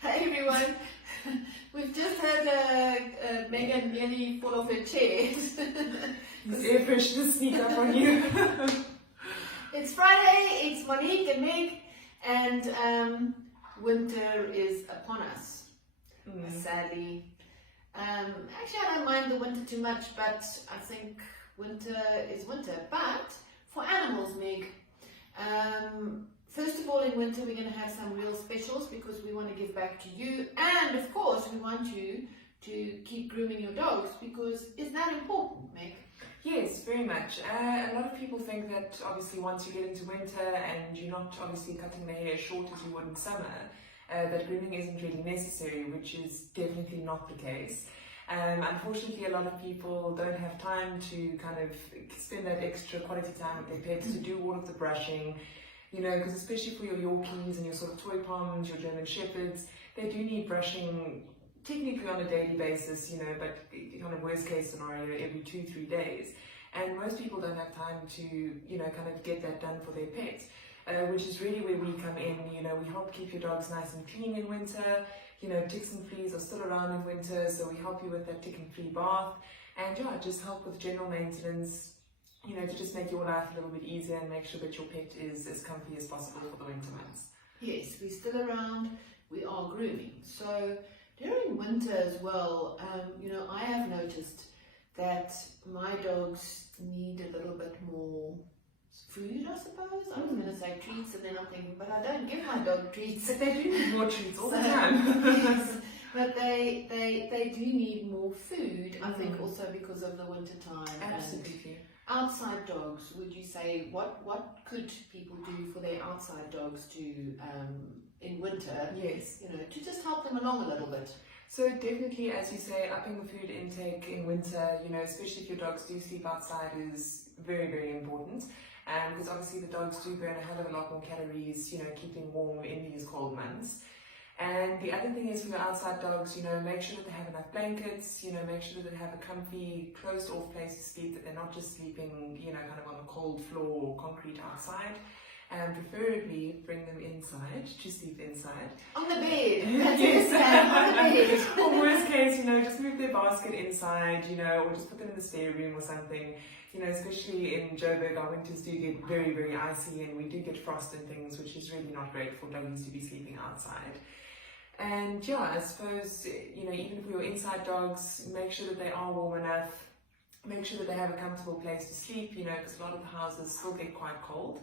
Hey everyone, we've just had Megan nearly fall off her chair. This air pressure to sneak up on you. It's Friday, it's Monique and Meg, and winter is upon us, sadly. Actually, I don't mind the winter too much, but I think winter is winter. But for animals, Meg, first of all, in winter we're going to have some real specials because we want to give back to you, and of course we want you to keep grooming your dogs because it's that important, Meg. Yes, very much. A lot of people think that obviously once you get into winter and you're not obviously cutting the hair as short as you would in summer, that grooming isn't really necessary, which is definitely not the case. Unfortunately, a lot of people don't have time to kind of spend that extra quality time with their pets to do all of the brushing, you know, because especially for your Yorkies and your sort of toy poms, your German Shepherds, they do need brushing technically on a daily basis, you know, but kind of worst case scenario every 2-3 days. And most people don't have time to, you know, kind of get that done for their pets, which is really where we come in. You know, we help keep your dogs nice and clean in winter. You know, ticks and fleas are still around in winter, so we help you with that tick and flea bath. And yeah, just help with general maintenance, you know, to just make your life a little bit easier and make sure that your pet is as comfy as possible for the winter months. Yes, we're still around, we are grooming. So during winter as well, you know, I have noticed that my dogs need a little bit more food, I suppose. I was going to say treats, and then I'm thinking, but I don't give my dog treats. But they do need more treats all the time. Yes, but they do need more food, I think, also because of the winter time. Absolutely. And outside dogs, would you say, what could people do for their outside dogs to in winter? Yes. You know, to just help them along a little bit. So definitely, as you say, upping the food intake in winter, you know, especially if your dogs do sleep outside, is very, very important. Because obviously the dogs do burn a hell of a lot more calories, you know, keeping warm in these cold months. And the other thing is for your outside dogs, you know, make sure that they have enough blankets, you know, make sure that they have a comfy, closed off place to sleep, that they're not just sleeping, you know, kind of on a cold floor or concrete outside. And preferably bring them inside, to sleep inside. On the bed! Yes, on the bed! Or worst case, you know, just move their basket inside, you know, or just put them in the spare room or something. You know, especially in Joburg, our winters do get very, very icy and we do get frost and things, which is really not great for doggies to be sleeping outside. And yeah, I suppose, you know, even for your inside dogs, make sure that they are warm enough, make sure that they have a comfortable place to sleep, you know, because a lot of the houses still get quite cold.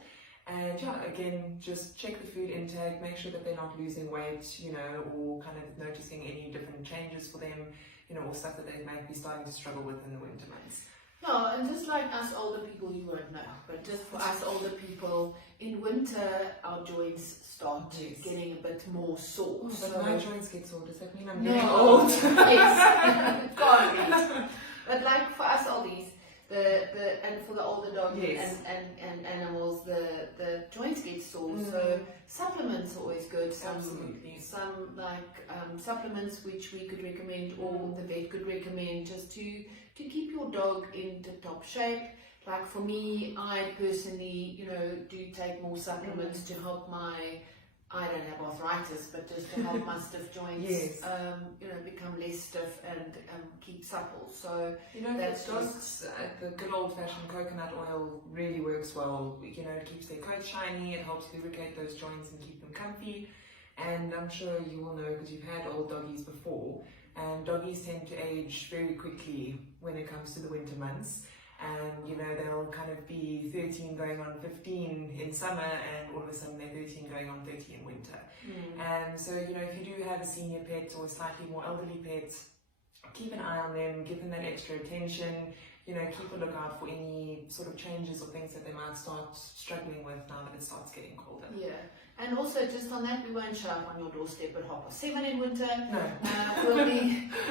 And yeah, again, just check the food intake, make sure that they're not losing weight, you know, or kind of noticing any different changes for them, you know, or stuff that they might be starting to struggle with in the winter months. No, and just like us older people, you won't know, but just for us older people, in winter our joints start getting a bit more sore. Oh, but so my joints get sore, does that mean I'm no, getting old? Yes, can't be. But like for us oldies, and for the older dogs and animals, the joints get sore. So supplements are always good. Absolutely. Some like supplements which we could recommend, or the vet could recommend, just to keep your dog in the top shape. Like for me, I personally, you know, do take more supplements to help I don't have arthritis, but just to help my stiff joints, you know, become less stiff and keep supple. So you know, that's for dogs, the good old-fashioned coconut oil really works well. You know, it keeps their coat shiny, it helps lubricate those joints and keep them comfy. And I'm sure you will know because you've had old doggies before. And doggies tend to age very quickly when it comes to the winter months. And you know, they'll kind of be 13 going on 15 in summer, and all of a sudden they're 13 going on 30 in winter. And so, you know, if you do have a senior pet or a slightly more elderly pet, keep an eye on them, give them that extra attention, you know, keep a lookout for any sort of changes or things that they might start struggling with now that it starts getting colder. yeah, and also just on that, we won't show up on your doorstep at 7:30 in winter. No.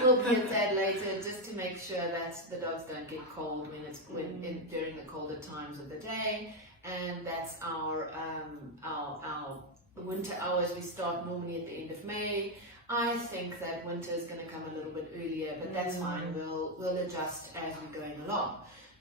We'll be a tad later just to make sure that the dogs don't get cold during the colder times of the day. And that's our winter hours. We start normally at the end of May. I think that winter is going to come a little bit earlier, but that's fine. We'll adjust as we're going along.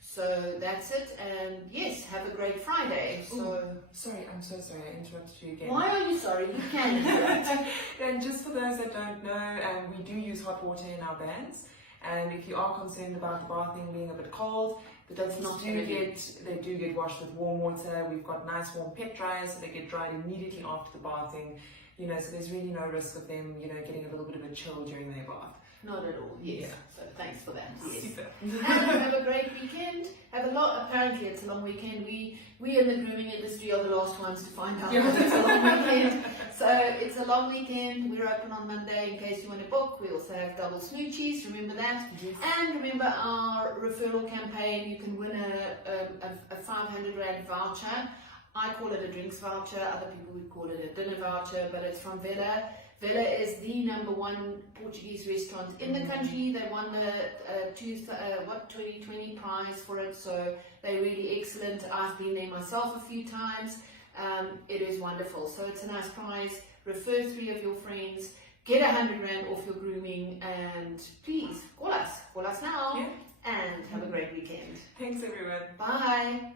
So that's it, and yes, have a great Friday. So sorry, I'm so sorry, I interrupted you again. why are you sorry? You can interrupt. And just for those that don't know, we do use hot water in our bands. And if you are concerned about the bathing being a bit cold, the dogs they do get washed with warm water. We've got nice warm pet dryers, so they get dried immediately after the bathing. You know, so there's really no risk of them, you know, getting a little bit of a chill during their bath. Not at all, yes. Yeah. So thanks for that. Yes. Super. And have a great weekend. Apparently it's a long weekend. We in the grooming industry are the last ones to find out that it's a long weekend. So it's a long weekend. We're open on Monday in case you want to book. We also have double Smoochies, remember that. Yes. And remember our referral campaign. You can win a 500 Rand voucher. I call it a drinks voucher. Other people would call it a dinner voucher, but it's from Vela. Vela is the #1 Portuguese restaurant in the country. They won the 2020 prize for it, so they're really excellent. I've been there myself a few times. It is wonderful. So it's a nice prize. Refer 3 of your friends. Get 100 Rand off your grooming, and please call us. Call us now, and have a great weekend. Thanks everyone. Bye.